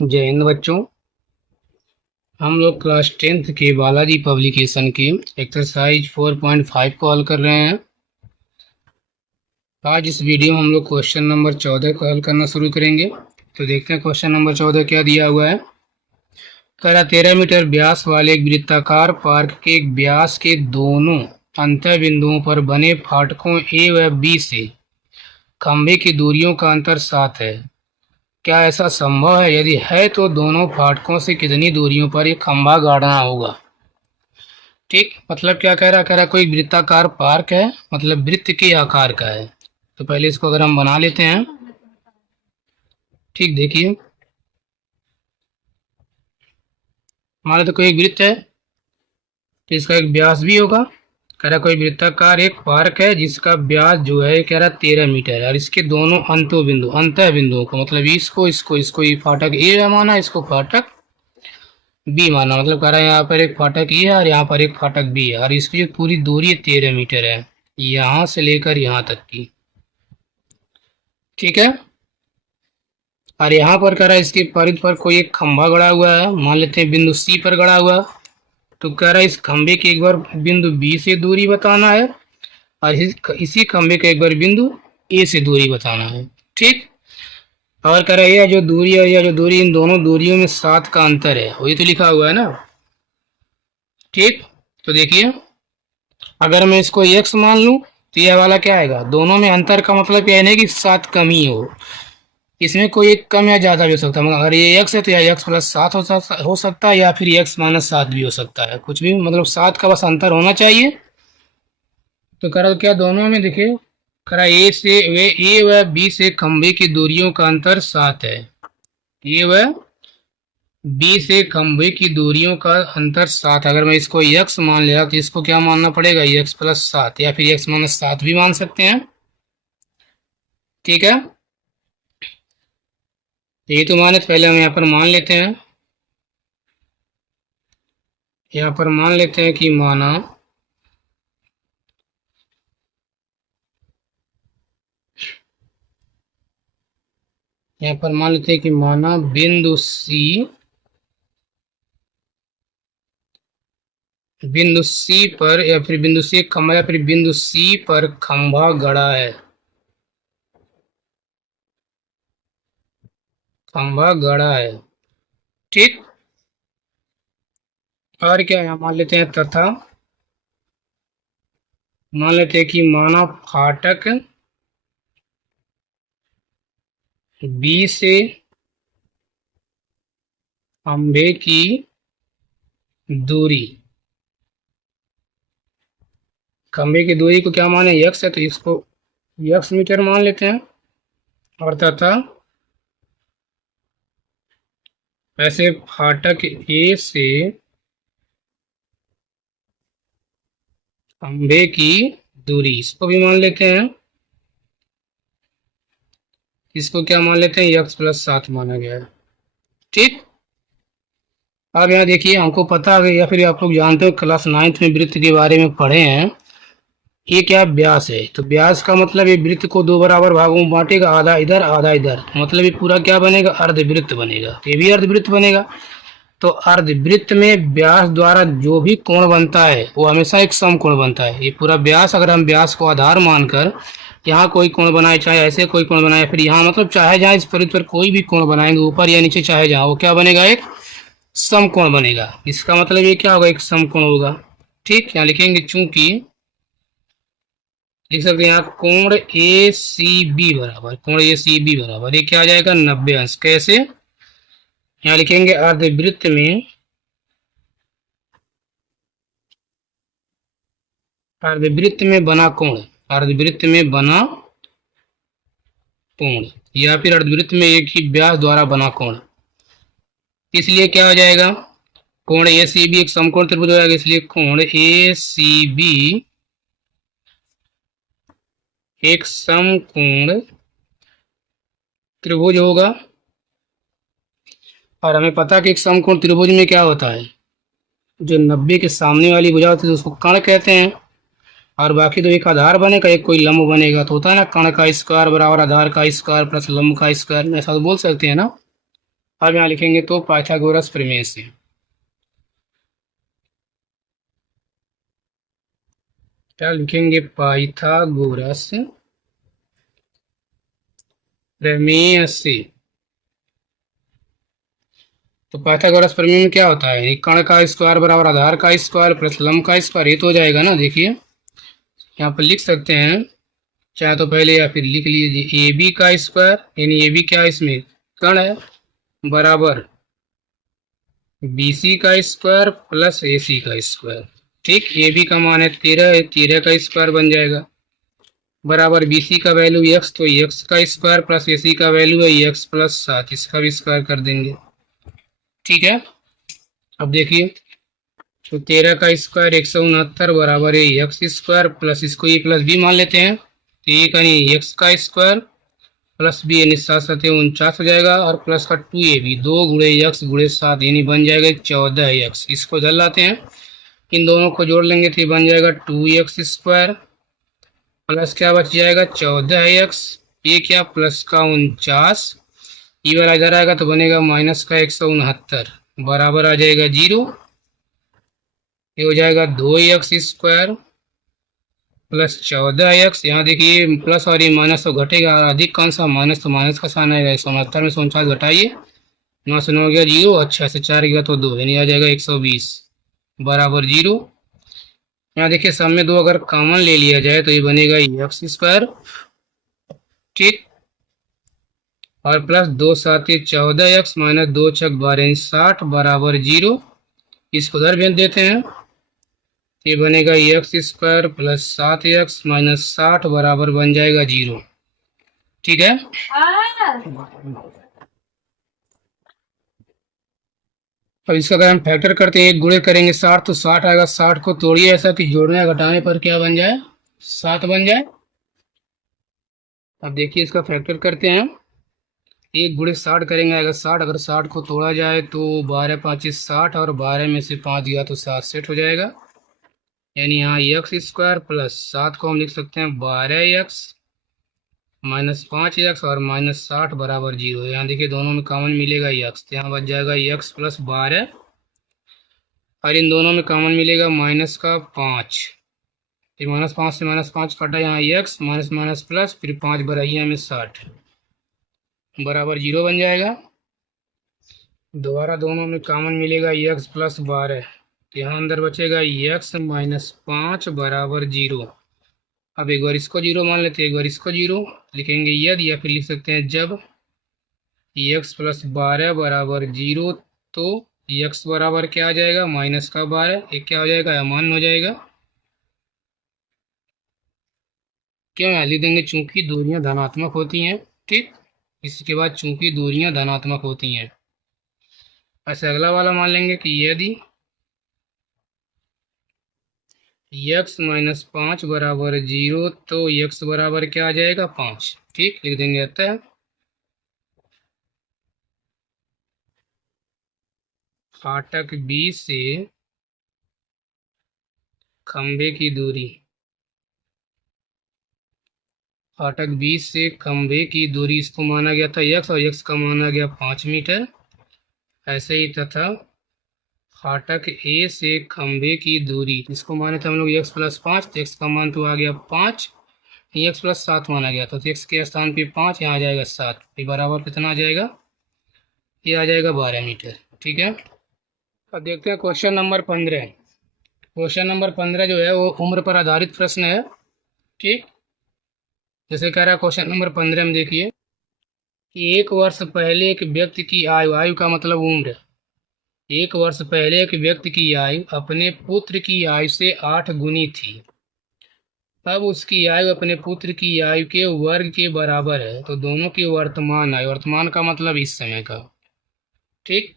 जय हिंद बच्चों। हम लोग क्लास 10th के बालाजी पब्लिकेशन की एक्सरसाइज 4.5 को हल कर रहे हैं। आज इस वीडियो में हम लोग क्वेश्चन नंबर 14 को हल करना शुरू करेंगे। तो देखते हैं क्वेश्चन नंबर 14 क्या दिया हुआ है। कह रहा 13 मीटर व्यास वाले एक वृत्ताकार पार्क के व्यास के दोनों अंतर बिंदुओं पर बने फाटकों ए व बी से खंभे की दूरियों का अंतर 7 है। क्या ऐसा संभव है? यदि है तो दोनों फाटकों से कितनी दूरियों पर एक खंभा गाड़ना होगा। ठीक, मतलब क्या कह रहा कोई वृत्ताकार पार्क है, मतलब वृत्त के आकार का है। तो पहले इसको अगर हम बना लेते हैं। ठीक, देखिए मान लेते कोई एक वृत्त है तो इसका एक व्यास भी होगा। कह रहा कोई वृत्ताकार एक पार्क है जिसका व्यास जो है कह रहा 13 मीटर है और इसके दोनों अंत बिंदुओं को मतलब इसको ये फाटक ए माना, इसको फाटक बी माना। मतलब कह रहा है यहाँ पर एक फाटक ए है और यहाँ पर एक फाटक बी है और इसकी जो पूरी दूरी 13 मीटर है यहाँ से लेकर यहाँ तक की। ठीक है, और यहाँ पर कह रहा है इसके परिध पर कोई एक खंभा गड़ा हुआ है, मान लेते हैं बिंदु सी पर गड़ा हुआ। तो कह रहा है इस खंभे की एक बार बिंदु बी से दूरी बताना है और इसी खंभे का एक बार बिंदु ए से दूरी बताना है। ठीक, और कह रहा है यह जो दूरी इन दोनों दूरियों में 7 का अंतर है, वही तो लिखा हुआ है ना। ठीक, तो देखिए अगर मैं इसको x मान लूं तो यह वाला क्या आएगा, दोनों में अंतर का मतलब यह नहीं कि 7 कम ही हो, इसमें कोई एक कम या ज़्यादा भी हो सकता है। मतलब अगर ये x है तो यह x+7 हो सकता है या फिर x-7 भी हो सकता है, कुछ भी, मतलब 7 का बस अंतर होना चाहिए। तो करा क्या दोनों में देखिए, करा ए व बी से खंभे की दूरियों का अंतर 7 है। ए व बी से खंभे की दूरियों का अंतर 7। अगर मैं इसको x मान लिया तो इसको क्या मानना पड़ेगा, x+7 या फिर x-7 भी मान सकते हैं। ठीक है, ये तो माने, तो पहले हम यहाँ पर मान लेते हैं। यहाँ पर मान लेते हैं कि माना यहाँ पर मान लेते हैं कि माना बिंदु सी पर या फिर बिंदु सी खंभा या फिर बिंदु सी पर खंभा गड़ा है, खंभा गड़ा है। ठीक, और क्या यहाँ मान लेते हैं, तथा मान लेते हैं कि माना फाटक बी से खंभे की दूरी, खंभे की दूरी को क्या माने, x है तो इसको x मीटर मान लेते हैं। और तथा ऐसे फाटक ए से खंभे की दूरी, इसको भी मान लेते हैं। इसको क्या मान लेते हैं, x+7 माना गया है। ठीक, अब यहाँ देखिए हमको पता है या फिर आप लोग जानते हो क्लास 9th में वृत्त के बारे में पढ़े हैं। ये क्या व्यास है, तो व्यास का मतलब ये वृत्त को 2 बराबर भागों में बांटेगा, आधा इधर आधा इधर, मतलब ये पूरा क्या बनेगा, अर्धवृत्त बनेगा। तो ये भी अर्धवृत्त बनेगा। तो अर्धवृत्त में व्यास द्वारा जो भी कोण बनता है वो हमेशा एक समकोण बनता है। ये पूरा व्यास, अगर हम व्यास को आधार मानकर यहाँ कोई कोण बनाए, चाहे ऐसे कोई कोण बनाए, फिर यहाँ मतलब चाहे जहाँ इस परिधि पर कोई भी कोण बनाएंगे ऊपर या नीचे, चाहे जहाँ, वो क्या बनेगा, एक समकोण बनेगा। इसका मतलब ये क्या होगा, एक समकोण होगा। ठीक, यहाँ लिखेंगे चूंकि, लिख सकते हैं यहाँ कोण ए सी बी बराबर, कोण ए सी बी बराबर ये क्या आ जाएगा, 90 अंश। कैसे, यहाँ लिखेंगे अर्धवृत्त में, अर्धवृत्त में बना कोण, अर्धवृत्त में बना कोण या फिर अर्धवृत्त में एक ही व्यास द्वारा बना कोण, इसलिए क्या हो जाएगा, कोण ए सी बी एक समकोण त्रिभुज हो जाएगा, इसलिए कोण ए सी बी एक समकोण त्रिभुज होगा। और हमें पता है कि एक समकोण त्रिभुज में क्या होता है, जो 90 के सामने वाली भुजा होती है उसको कर्ण कहते हैं, और बाकी तो एक आधार बनेगा, एक कोई लंब बनेगा। तो होता है ना, कर्ण का स्क्वायर बराबर आधार का स्क्वायर प्लस लंब का स्क्वायर, ऐसा तो बोल सकते हैं ना। अब यहाँ लिखेंगे तो पाइथागोरस प्रमेय से। क्या लिखेंगे? पाइथागोरस प्रमेय से। तो पाइथागोरस प्रमेय में क्या होता है? कर्ण का स्क्वायर बराबर आधार का स्क्वायर प्लस लंब का स्क्वायर, ये तो हो जाएगा ना। देखिए यहाँ पर लिख सकते हैं, चाहे तो पहले या फिर लिख लीजिए ए बी का स्क्वायर, यानी ए बी क्या है इसमें? कर्ण है, बराबर बी सी का स्क्वायर प्लस ए सी का स्क्वायर। ठीक, ए बी का मान है 13 है, 13 का स्क्वायर बन जाएगा, बराबर बी सी का वैल्यू एक्स, तो एक्स का स्क्वायर प्लस ए सी का वैल्यू है एक्स प्लस 7, इसका भी स्क्वायर कर देंगे। ठीक है, अब देखिए तो 13 का स्क्वायर 169 बराबर है एक्स स्क्वायर प्लस इसको ए प्लस बी मान लेते हैं, तो ये का नहीं एक्स का स्क्वायर प्लस बी यानी 7×7 = 49 हो जाएगा, और प्लस का 2ab 2 × x × 7 यानी बन जाएगा 14x। इसको इधर लाते हैं, इन दोनों को जोड़ लेंगे तो ये बन जाएगा 2x स्क्वायर प्लस क्या बच जाएगा 14x, ये क्या प्लस का 49, ये वाला इधर आएगा तो बनेगा माइनस का 169 बराबर आ जाएगा 0। ये हो जाएगा 2x स्क्वायर प्लस 14x। यहाँ देखिए प्लस और ये माइनस तो घटेगा, और अधिक कौन सा? माइनस, तो माइनस का साइन आएगा 169 में से 49 घटाइए, 9 से 9 गया 0, अच्छा से 4 गया तो 2, यानी आ जाएगा 120 बराबर 0। यहाँ देखिए सब में 2 अगर कॉमन ले लिया जाए तो ये बनेगा एक्स स्क्वायर, ठीक, और प्लस 2 7 14x माइनस 2 6 12 60 बराबर 0। इसको उधर भेज देते हैं, ये बनेगा x square plus 7x minus 60 बराबर बन जाएगा 0। ठीक है, अब इसका अगर हम फैक्टर करते हैं, एक गुणे करेंगे 60 तो 60 आएगा, 60 को तोड़िए ऐसा कि जोड़ने या घटाने पर क्या बन जाए? 7 बन जाए। अब देखिए इसका फैक्टर करते हैं, एक गुणे 60 करेंगे आएगा 60, अगर 60 को तोड़ा जाए तो 12 5 60, और 12 में से 5 गया तो 7 सेट हो जाएगा, यानी यहाँ एक्स स्क्वायर प्लस 7 को हम लिख सकते हैं 12x माइनस 5x और माइनस 60 बराबर 0। यहाँ देखिए दोनों में कॉमन मिलेगा एक्स, तो यहाँ बच जाएगा एक्स प्लस 12, और इन दोनों में कॉमन मिलेगा माइनस का 5, फिर माइनस 5 से माइनस 5 कटा, यहाँ एक्स माइनस माइनस प्लस, फिर 5 बराइया में 60 बराबर 0 बन जाएगा। दोबारा दोनों में कॉमन मिलेगा एक्स प्लस 12, तो यहाँ अंदर बचेगा एक्स माइनस 5 बराबर 0। अब एक बार इसको 0 मान लेते हैं, एक बार इसको 0 लिखेंगे यदि, या फिर लिख सकते हैं जब एक्स प्लस 12 बराबर 0, तो एक्स बराबर क्या आ जाएगा? माइनस का 12, एक क्या हो जाएगा? अमान हो जाएगा। क्यों? यहाँ लिख देंगे चूंकि दूरियां धनात्मक होती हैं। ठीक, इसके बाद चूंकि दूरियां धनात्मक होती हैं, ऐसे अगला वाला मान लेंगे कि यदि x माइनस 5 बराबर 0, तो x बराबर क्या आ जाएगा? 5। ठीक, लिख देंगे अतः फाटक B से खंबे की दूरी, फाटक B से खंबे की दूरी, इसको माना गया था x और x का माना गया 5 मीटर। ऐसे ही तथा फाटक A से खंबे की दूरी, इसको माने थे हम लोग x प्लस 5, तो x का मान तो आ गया 5, x प्लस 7 माना गया तो x के स्थान पे 5, यहाँ आ जाएगा 7, ये बराबर कितना आ जाएगा? ये आ जाएगा 12 मीटर। ठीक है, अब देखते हैं क्वेश्चन नंबर 15। क्वेश्चन नंबर 15 जो है वो उम्र पर आधारित प्रश्न है। ठीक, जैसे कह रहा है क्वेश्चन नंबर 15 में, देखिए कि 1 वर्ष पहले एक व्यक्ति की आयु, आयु का मतलब उम्र, 1 वर्ष पहले एक व्यक्ति की आयु अपने पुत्र की आयु से 8 गुनी थी। अब उसकी आयु अपने पुत्र की आयु के वर्ग के बराबर है, तो दोनों की वर्तमान आयु, वर्तमान का मतलब इस समय का। ठीक,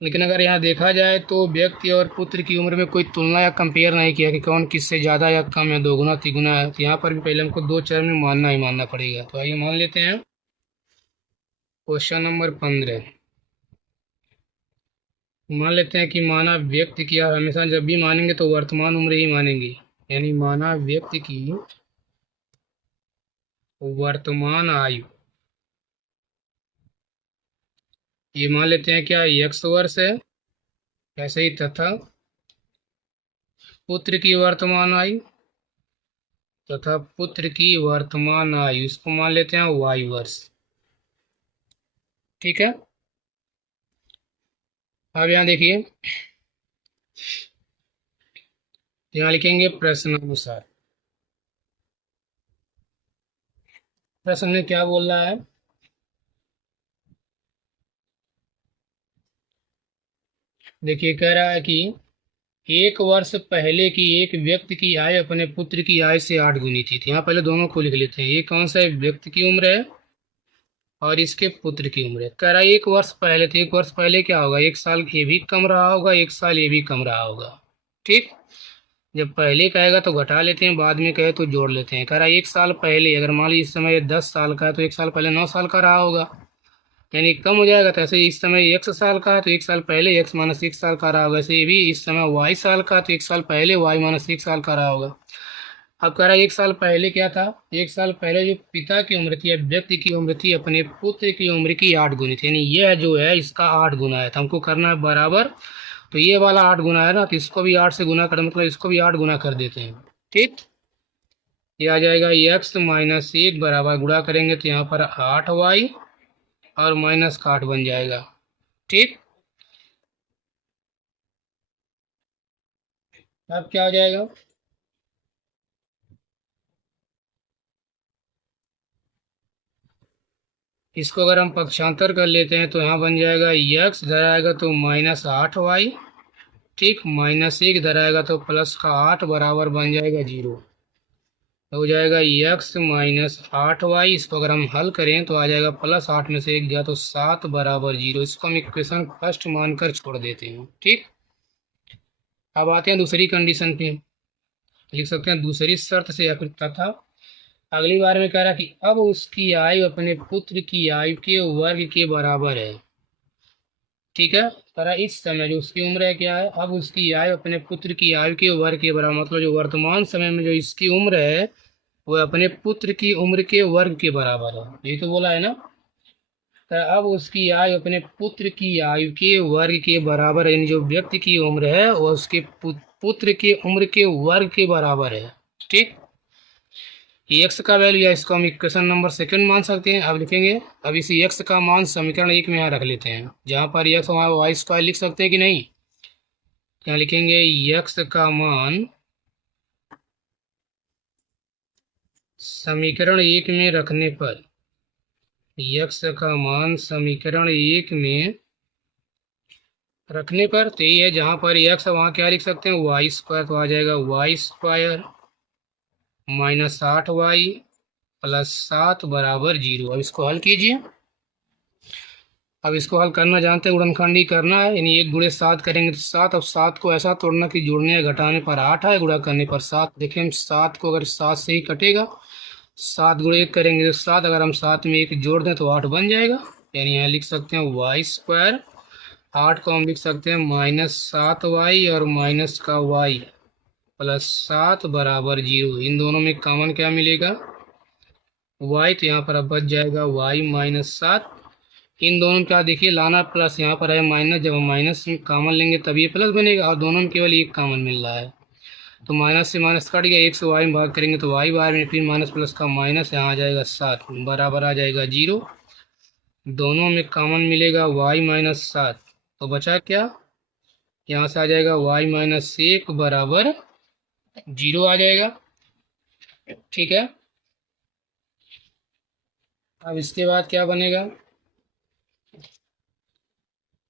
लेकिन अगर यहाँ देखा जाए तो व्यक्ति और पुत्र की उम्र में कोई तुलना या कंपेयर नहीं किया कि कौन किससे ज़्यादा या कम है, दोगुना तिगुना है, तो यहाँ पर भी पहले हमको 2 चरण में मानना ही मानना पड़ेगा। तो आइए मान लेते हैं क्वेश्चन नंबर 15। मान लेते हैं कि माना व्यक्ति की, और हमेशा जब भी मानेंगे तो वर्तमान उम्र ही मानेंगे, यानी माना व्यक्ति की वर्तमान आयु ये मान लेते हैं क्या x वर्ष है, ऐसे ही तथा पुत्र की वर्तमान आयु, तथा पुत्र की वर्तमान आयु इसको मान लेते हैं y वर्ष। ठीक है, अब यहाँ देखिए, यहाँ लिखेंगे प्रश्नानुसार। प्रश्न में क्या बोल रहा है, देखिए कह रहा है कि एक वर्ष पहले की एक व्यक्ति की आय अपने पुत्र की आय से 8 गुनी थी। तो यहाँ पहले दोनों को लिख लेते हैं, ये कौन सा है, व्यक्ति की उम्र है और इसके पुत्र की उम्र है। कह रहा है एक वर्ष पहले, तो एक वर्ष पहले क्या होगा, एक साल ये भी कम रहा होगा, एक साल ये भी कम रहा होगा। ठीक, जब पहले कहेगा तो घटा लेते हैं, बाद में कहे तो जोड़ लेते हैं। कह रहा है एक साल पहले, अगर मान लीजिए इस समय 10 साल का है तो एक साल पहले 9 साल का रहा होगा, यानी कम हो जाएगा। तो ऐसे इस समय x साल का है तो एक साल पहले x माइनस 1 साल का रहा होगा। वैसे ये भी इस समय y साल का तो एक साल पहले y माइनस 1 साल का रहा होगा। अब कह रहा है एक साल पहले क्या था, एक साल पहले जो पिता की उम्र थी या व्यक्ति की उम्र थी अपने पुत्र की उम्र की 8 गुनी थी, यानी यह जो है इसका 8 गुना है। तो हमको करना है बराबर, तो ये वाला 8 गुना है ना, तो इसको भी 8 से गुना कर, मतलब इसको भी 8 गुना कर देते हैं। ठीक, ये आ जाएगा x माइनस 1 बराबर, गुणा करेंगे तो यहाँ पर 8y और माइनस का 8 बन जाएगा। ठीक, अब क्या हो जाएगा, इसको अगर हम पक्षांतर कर लेते हैं तो यहाँ बन जाएगा x इधर आएगा तो माइनस 8y, ठीक, माइनस 1 इधर आएगा तो प्लस का 8 बराबर बन जाएगा 0। हो जाएगा x माइनस 8y, इसको अगर हम हल करें तो आ जाएगा प्लस 8 में से 1 गया तो 7 बराबर 0। इसको हम इक्वेशन फर्स्ट मानकर छोड़ देते हैं। ठीक, अब आते हैं दूसरी कंडीशन पे, लिख सकते हैं दूसरी शर्त से, या फिर तथा अगली बार में कह रहा कि अब उसकी आयु अपने पुत्र की आयु के वर्ग के बराबर है। ठीक है, कह इस समय जो उसकी उम्र है क्या है, अब उसकी आयु अपने पुत्र की आयु के वर्ग के बराबर, मतलब जो वर्तमान समय में जो इसकी उम्र है वो अपने पुत्र की उम्र के वर्ग के बराबर है, ये तो बोला है ना। तो अब उसकी आयु अपने पुत्र की आयु के वर्ग के बराबर है, यानी जो व्यक्ति की उम्र है वो उसके पुत्र के उम्र के वर्ग के बराबर है। ठीक, एक्स का वैल्यू या इसको हम इक्वेशन नंबर सेकंड मान सकते हैं। अब लिखेंगे, अब इसी एक्स का मान समीकरण 1 में यहाँ रख लेते हैं, जहाँ पर एक्स वहाँ वाई स्क्वायर लिख सकते हैं कि नहीं। यहाँ लिखेंगे एक्स का मान समीकरण 1 में रखने पर, एक्स का मान समीकरण 1 में रखने पर, तो ये है जहाँ पर एक्स वहाँ क्या लिख सकते हैं वाई स्क्वायर, तो आ जाएगा Y square minus 8y plus 7 बराबर 0। अब इसको हल कीजिए। अब इसको हल करना जानते हैं, गुणनखंडी करना है, यानी 1 गुणे 7 करेंगे तो 7। अब 7 को ऐसा तोड़ना कि जोड़ने या घटाने पर 8 है, गुणा करने पर 7। देखिए हम 7 को अगर 7 से ही कटेगा, 7 गुणे 1 करेंगे तो 7, अगर हम 7 में 1 जोड़ दें तो 8 बन जाएगा। यानी यहाँ लिख सकते हैं वाई स्क्वायर, 8 को हम लिख सकते हैं माइनस 7y और माइनस का y प्लस 7 बराबर 0। इन दोनों में कॉमन क्या मिलेगा y, तो यहाँ पर अब बच जाएगा y माइनस 7। इन दोनों में क्या देखिए लाना प्लस, यहाँ पर है माइनस, जब हम माइनस में कॉमन लेंगे तब ये प्लस बनेगा, और दोनों में केवल एक कॉमन मिल रहा है तो माइनस से माइनस कट गया, 1 से y में भाग करेंगे तो y बार में फिर माइनस प्लस का माइनस, यहाँ आ जाएगा 7 बराबर आ जाएगा 0। दोनों में कॉमन मिलेगा y माइनस 7, तो बचा क्या, यहाँ से आ जाएगा y माइनस 1 बराबर 0 आ जाएगा। ठीक है, अब इसके बाद क्या बनेगा,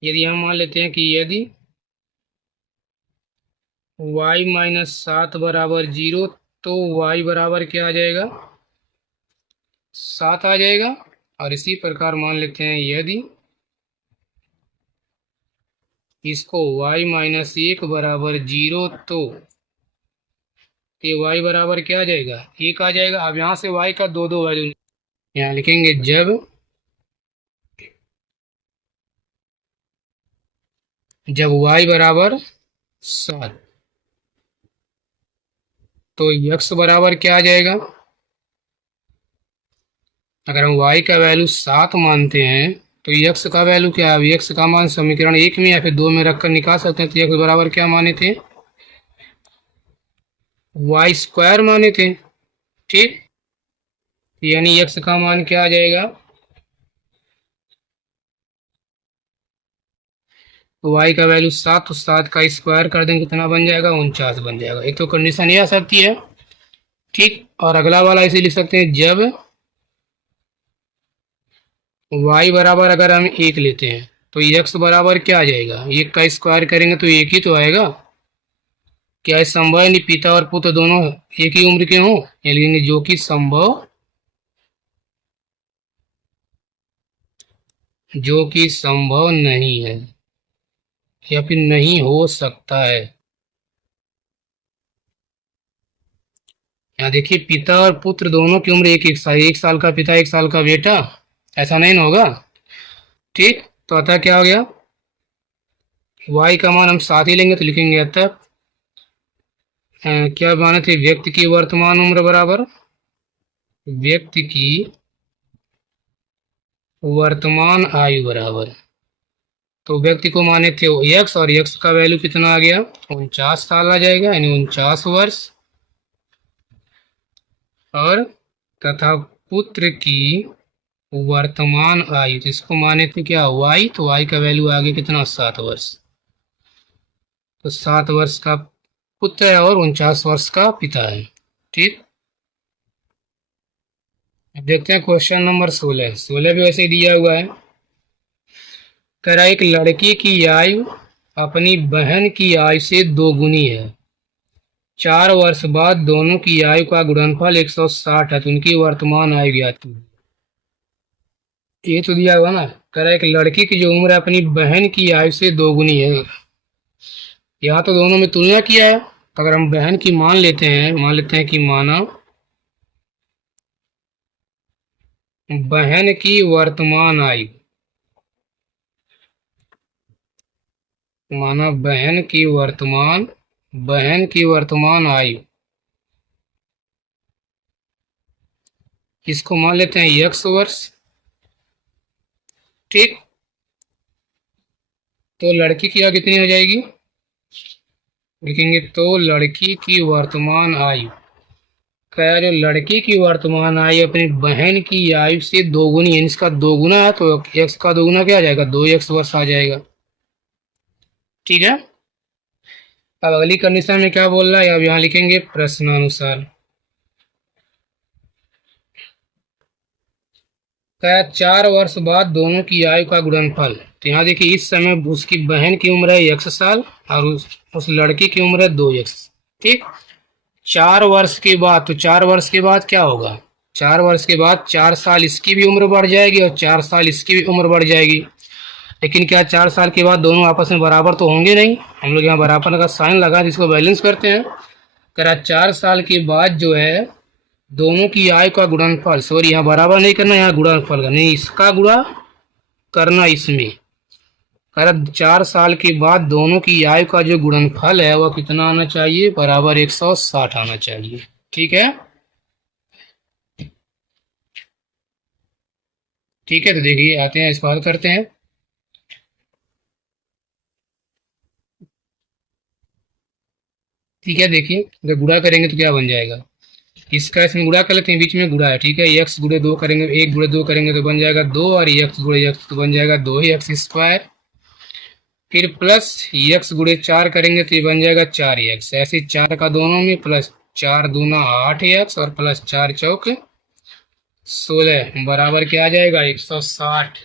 यदि हम मान लेते हैं कि यदि y माइनस 7 बराबर 0, तो y बराबर क्या आ जाएगा 7 आ जाएगा। और इसी प्रकार मान लेते हैं यदि इसको y माइनस 1 बराबर 0, तो ये y बराबर क्या आ जाएगा 1 आ जाएगा। अब यहाँ से y का दो वैल्यू यहाँ लिखेंगे, जब y बराबर 7 तो x बराबर क्या आ जाएगा, अगर हम y का वैल्यू 7 मानते हैं तो एक्स का वैल्यू क्या है, एक्स का मान समीकरण 1 में या फिर 2 में रखकर निकाल सकते हैं। तो एक्स बराबर क्या माने थे, वाई स्क्वायर माने थे। ठीक, यानी एक्स का मान क्या आ जाएगा, वाई का वैल्यू 7, तो 7 का स्क्वायर कर देंगे कितना बन जाएगा, 49 बन जाएगा। एक तो कंडीशन ये आ सकती है। ठीक, और अगला वाला ऐसे लिख सकते हैं, जब y बराबर अगर हम 1 लेते हैं तो x बराबर क्या आ जाएगा, 1 का स्क्वायर करेंगे तो 1 ही तो आएगा। क्या संभव है नहीं पिता और पुत्र दोनों एक ही उम्र के हों, ये लिखेंगे जो कि संभव, जो कि संभव नहीं है या फिर नहीं हो सकता है। यहाँ देखिए पिता और पुत्र दोनों की उम्र एक साल का पिता 1 साल का बेटा, ऐसा नहीं ना होगा। ठीक, तो अतः क्या हो गया, y का मान हम 7 ही लेंगे तो लिखेंगे अतः क्या माने थे, व्यक्ति की वर्तमान उम्र बराबर व्यक्ति की वर्तमान आयु बराबर, तो व्यक्ति को माने थे x और x का वैल्यू कितना आ गया, 49 साल आ जाएगा, यानी 49 वर्ष। और तथा पुत्र की वर्तमान आयु, जिसको माने थे क्या y, तो y का वैल्यू आ गया कितना, 7 वर्ष। तो 7 वर्ष का पुत्र है और 49 वर्ष का पिता है। ठीक, अब देखते हैं क्वेश्चन नंबर 16। 16 भी वैसे ही दिया हुआ है। कह रहा है एक लड़की की आयु अपनी बहन की आयु से 2 गुनी है, 4 वर्ष बाद दोनों की आयु का गुणनफल 160 है, तो उनकी वर्तमान आयु ज्ञात कीजिए। ये तो दिया हुआ ना, कह रहा है एक लड़की की जो उम्र है अपनी बहन की आयु से 2 गुनी है। यहाँ तो दोनों में तुलना किया है, तो अगर हम बहन की मान लेते हैं, मान लेते हैं कि माना बहन की वर्तमान आयु, माना बहन की वर्तमान आयु, इसको मान लेते हैं x वर्ष। ठीक, तो लड़की की आयु कितनी हो जाएगी, लिखेंगे तो लड़की की वर्तमान आयु, क्या जो लड़की की वर्तमान आयु अपनी बहन की आयु से 2 गुनी है, इसका 2 गुना है तो x का 2 गुना क्या आ जाएगा, 2x वर्ष आ जाएगा। ठीक है, अब अगली कंडीशन में क्या बोल रहा है, अब यहाँ लिखेंगे प्रश्नानुसार। क्या 4 वर्ष बाद दोनों की आयु का गुणनफल, तो यहाँ देखिए इस समय उसकी बहन की उम्र है 1 साल और उस लड़की की उम्र है 2x। ठीक, 4 वर्ष के बाद, तो 4 वर्ष के बाद क्या होगा, 4 वर्ष के बाद 4 साल इसकी भी उम्र बढ़ जाएगी और 4 साल इसकी भी उम्र बढ़ जाएगी। लेकिन क्या 4 साल के बाद दोनों आपस में बराबर तो होंगे नहीं, हम लोग यहाँ बराबर का साइन लगा जिसको बैलेंस करते हैं। करा 4 साल के बाद जो है दोनों की आयु का गुणनफल, सॉरी यहाँ बराबर नहीं करना, यहाँ गुणनफल करना, नहीं इसका गुणा करना इसमें। करा 4 साल के बाद दोनों की आयु का जो गुणनफल है वह कितना आना चाहिए, बराबर 160 आना चाहिए। ठीक है, ठीक है, तो देखिए आते हैं इसको हल करते हैं। ठीक है, देखिए जब गुणा करेंगे तो क्या बन जाएगा, इसका इसमें गुणा कर लेते हैं, बीच में गुणा है। ठीक है, x गुणे 2 करेंगे, 1 गुणे 2 करेंगे तो बन जाएगा 2, और x गुणे x तो बन जाएगा 2x स्क्वायर। फिर प्लस x गुणे 4 करेंगे तो ये बन जाएगा 4x, ऐसे 4 का दोनों में, प्लस 4 दूना 8x और प्लस 4 चौक 16 बराबर क्या आ जाएगा, 160।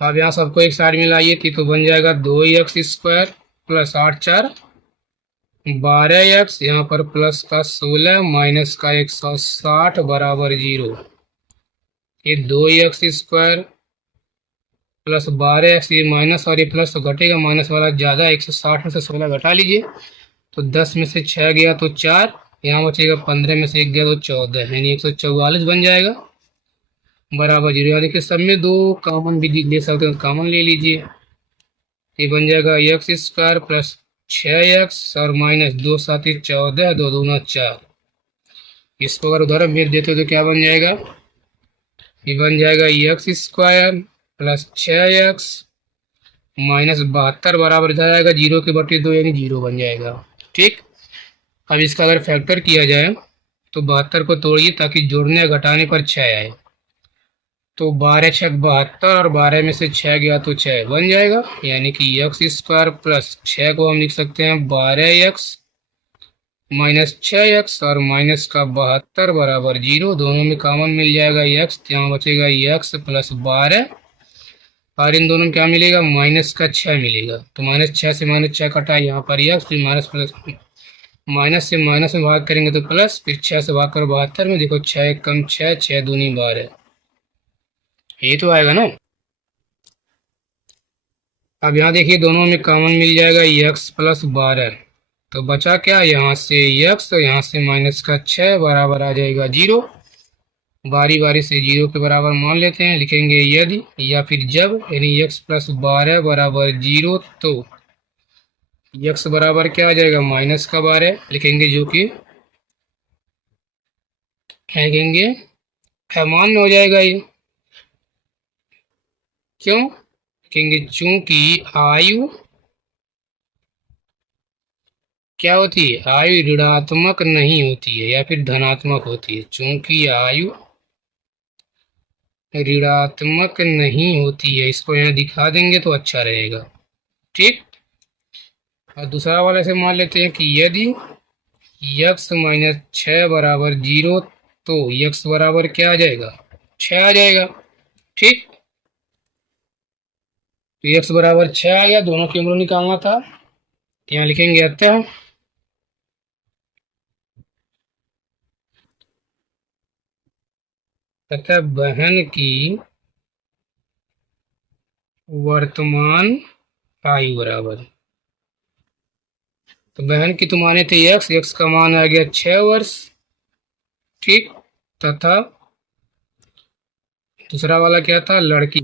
अब यहाँ सबको एक साइड में लाइए थी तो बन जाएगा 2x स्क्वायर प्लस 8 4 12x, यहाँ पर प्लस का 16 माइनस का 160 बराबर 0। ये 2x स्क्वायर प्लस 12x, ये माइनस और ये प्लस तो घटेगा, माइनस वाला ज़्यादा, 160 में से 16 घटा लीजिए तो 10 में से 6 गया तो 4, यहाँ बचेगा 15 में से 1 गया तो 14, यानी 144 बन जाएगा बराबर 0। यानी कि सब में 2 कॉमन भी ले सकते हैं, कॉमन ले लीजिए, ये बन जाएगा x स्क्वायर प्लस 6x और माइनस 2 7 14, 2 दूना 4। इसको अगर उदाहरण भेज देते हो तो क्या बन जाएगा, ये बन जाएगा x square plus 6x minus 72 बराबर इधर आएगा 0 के बटे 2 यानी 0 बन जाएगा। ठीक, अब इसका अगर फैक्टर किया जाए तो 72 को तोड़िए ताकि जोड़ने या घटाने पर 6 आए। तो 12 छक 72 और 12 में से 6 गया तो 6 बन जाएगा, यानी कि एक्स स्क्वायर प्लस 6 को हम लिख सकते हैं 12x माइनस 6x और माइनस का 72 बराबर 0। दोनों में कॉमन मिल जाएगा x, यहाँ बचेगा x प्लस 12 और इन दोनों में क्या मिलेगा माइनस का 6 मिलेगा। तो माइनस 6 से माइनस 6 कटा, यहाँ पर x, फिर माइनस प्लस माइनस से माइनस में भाग करेंगे तो प्लस, फिर 6 से भाग कर 72 में देखो 6 एक कम 6, 6 दूनी 12, ये तो आएगा ना। अब यहाँ देखिए दोनों में कॉमन मिल जाएगा x प्लस 12, तो बचा क्या, यहाँ से x तो यहाँ से माइनस का 6 बराबर आ जाएगा 0। बारी बारी से 0 के बराबर मान लेते हैं, लिखेंगे यदि या फिर जब, यानी x प्लस 12 बराबर 0 तो x बराबर क्या आ जाएगा माइनस का 12 लिखेंगे, जो कि लिखेंगे अमान्य हो जाएगा ये। क्यों लिखेंगे, चूंकि आयु क्या होती है, आयु ऋणात्मक नहीं होती है या फिर धनात्मक होती है। चूंकि आयु ऋणात्मक नहीं होती है, इसको यहाँ दिखा देंगे तो अच्छा रहेगा। ठीक, और दूसरा वाले से मान लेते हैं कि यदि x माइनस 6 बराबर 0 तो x बराबर क्या आ जाएगा 6 आ जाएगा। ठीक, तो x बराबर 6 आ गया, दोनों की उम्र निकालना था, यहाँ लिखेंगे अतः तथा बहन की वर्तमान आयु बराबर, तो बहन की तो माने थे x का मान आ गया 6 वर्ष। ठीक, तथा दूसरा वाला क्या था लड़की,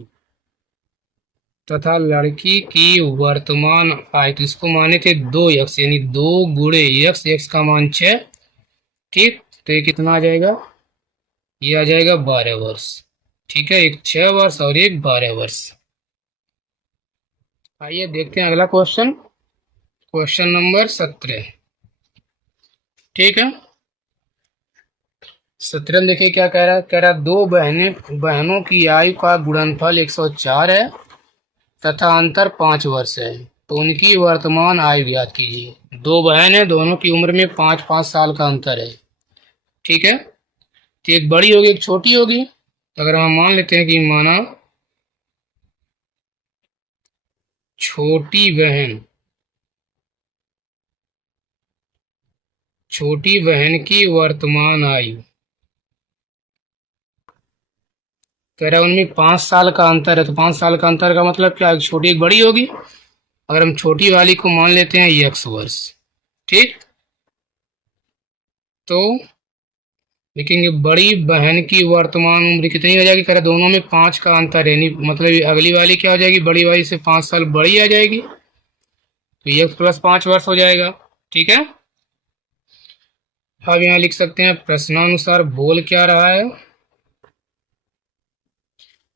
तथा लड़की की वर्तमान आयु, तो इसको माने थे 2x यानी 2 गुणे x का मान 6। ठीक, तो ये कितना आ जाएगा, ये आ जाएगा 12 वर्ष। ठीक है, एक 6 वर्ष और एक 12 वर्ष। आइए देखते हैं अगला क्वेश्चन, क्वेश्चन नंबर 17। ठीक है, 17 में देखिए क्या कह रहा है, कह रहा दो बहनों की आयु का गुणनफल 104 है तथा अंतर 5 वर्ष है, तो उनकी वर्तमान आयु ज्ञात कीजिए। दो बहन है, दोनों की उम्र में 5-5 साल का अंतर है। ठीक है, तो एक बड़ी होगी एक छोटी होगी, तो अगर हम मान लेते हैं कि माना छोटी बहन की वर्तमान आयु, कह रहा है उनमें 5 साल का अंतर है, तो 5 साल का अंतर का मतलब क्या, एक छोटी एक बड़ी होगी। अगर हम छोटी वाली को मान लेते हैं x वर्ष, ठीक, तो लिखेंगे बड़ी बहन की वर्तमान उम्र कितनी हो जाएगी, कह रहे दोनों में 5 का अंतर है, मतलब अगली वाली क्या हो जाएगी, बड़ी वाली से 5 साल बड़ी आ जाएगी, तो x प्लस 5 वर्ष हो जाएगा। ठीक है, अब यहाँ लिख सकते हैं प्रश्नानुसार बोल क्या रहा है।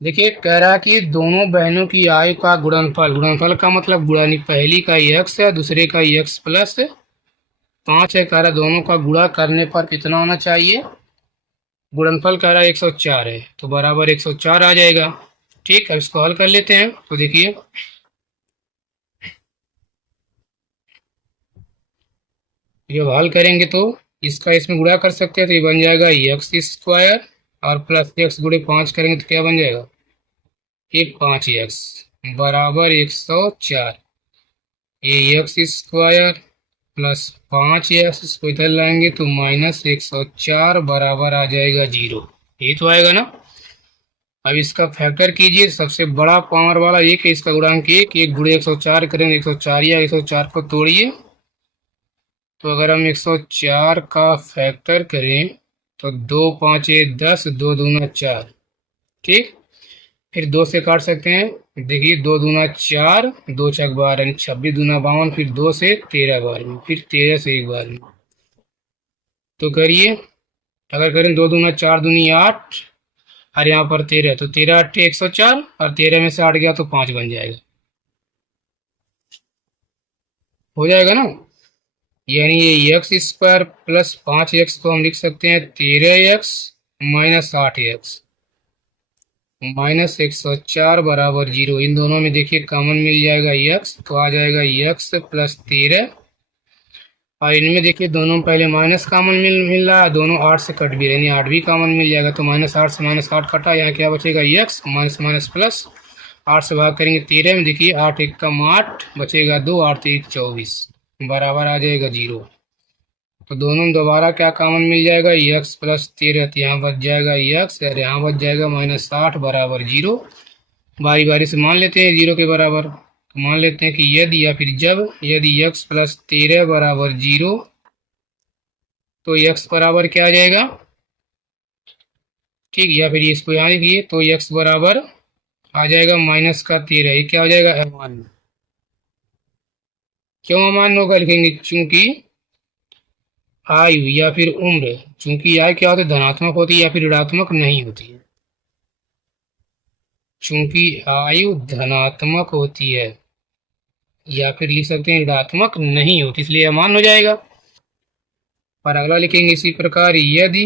देखिए कह रहा है कि दोनों बहनों की आयु का गुणनफल का मतलब गुणा, पहली का x है दूसरे का x प्लस 5 है, कह रहा दोनों का गुणा करने पर कितना होना चाहिए, गुणनफल कह रहा है 104 है, तो बराबर 104 आ जाएगा। ठीक, अब इसको हल कर लेते हैं, तो देखिए जब हल करेंगे तो इसका इसमें गुणा कर सकते हैं, तो ये बन जाएगा एक्स स्क्वायर और प्लस x गुणे 5 करेंगे तो क्या बन जाएगा, ये 5x बराबर 104। ये एक्स स्क्वायर प्लस 5x, इसको इधर लाएंगे तो माइनस 104 बराबर आ जाएगा 0। ये तो आएगा ना। अब इसका फैक्टर कीजिए, सबसे बड़ा पावर वाला एक है, इसका गुणांक एक गुणे 104 करेंगे 104 या 104 को तोड़िए, तो अगर हम 104 का फैक्टर करें तो 2 5 10, 2 दूना 4। ठीक, फिर 2 से काट सकते हैं, देखिए 2 दूना 4, 2 छक 12, 26 दूना 52, फिर 2 से 13 बार में, फिर 13 से एक बार में, तो करिए अगर करें 2 दूना 4 दूनी 8, और यहाँ पर 13, तो 13 8 104, और 13 में से 8 गया तो 5 बन जाएगा। हो जाएगा ना। यानी ये एक्स स्क्वायर प्लस 5x को हम लिख सकते हैं 13x माइनस 8x माइनस 104 बराबर 0। इन दोनों में देखिए कॉमन मिल जाएगा x, तो आ जाएगा x प्लस 13। और इनमें देखिए दोनों पहले माइनस कॉमन मिल रहा है, दोनों 8 से कट भी रहे, यानी 8 भी कॉमन मिल जाएगा, तो माइनस 8 से माइनस 8 कटा, यहाँ क्या बचेगा x माइनस माइनस प्लस 8 से भाग करेंगे 13 में, देखिए 8 एक कम 8 बचेगा 2, 8 1 24 बराबर आ जाएगा 0। तो दोनों में दोबारा क्या कॉमन मिल जाएगा, x प्लस 13, तो यहाँ बच जाएगा x और यहाँ बच जाएगा माइनस 8 बराबर 0। बारी बारी से मान लेते हैं 0 के बराबर, तो मान लेते हैं कि यदि या फिर जब यदि x प्लस 13 बराबर 0, तो x बराबर क्या आ जाएगा, ठीक, या फिर इसको यहाँ लिखिए, तो x बराबर आ जाएगा माइनस का 13, ये क्या हो जाएगा अमान्य। क्यों अमान्य होगा लिखेंगे, चूंकि आयु या फिर उम्र, चूंकि आयु क्या होती है, धनात्मक होती है या फिर ऋणात्मक नहीं होती है। चूंकि आयु धनात्मक होती है या फिर लिख सकते हैं ऋणात्मक नहीं होती, इसलिए अमान्य हो जाएगा। और अगला लिखेंगे इसी प्रकार, यदि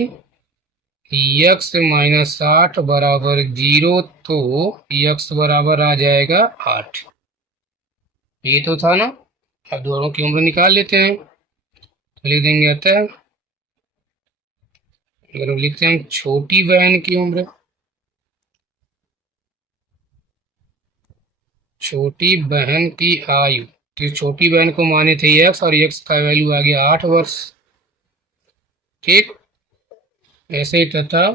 x माइनस 8 बराबर 0, तो x बराबर आ जाएगा 8। ये तो था ना। अब दोनों की उम्र निकाल लेते हैं, तो लिख देंगे अतः, अगर लिखते हैं छोटी बहन की उम्र, छोटी बहन की आयु, तो छोटी बहन को माने थे x और x का वैल्यू आ गया 8 वर्ष, ठीक। ऐसे ही तथा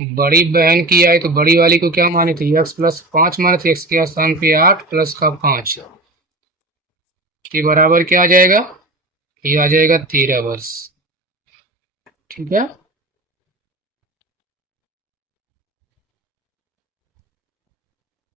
बड़ी बहन की आयु, तो बड़ी वाली को क्या माने थे, x प्लस 5 माने थे, x के स्थान पे 8 प्लस का 5 के बराबर क्या आ जाएगा, ये आ जाएगा 13 वर्ष, ठीक है।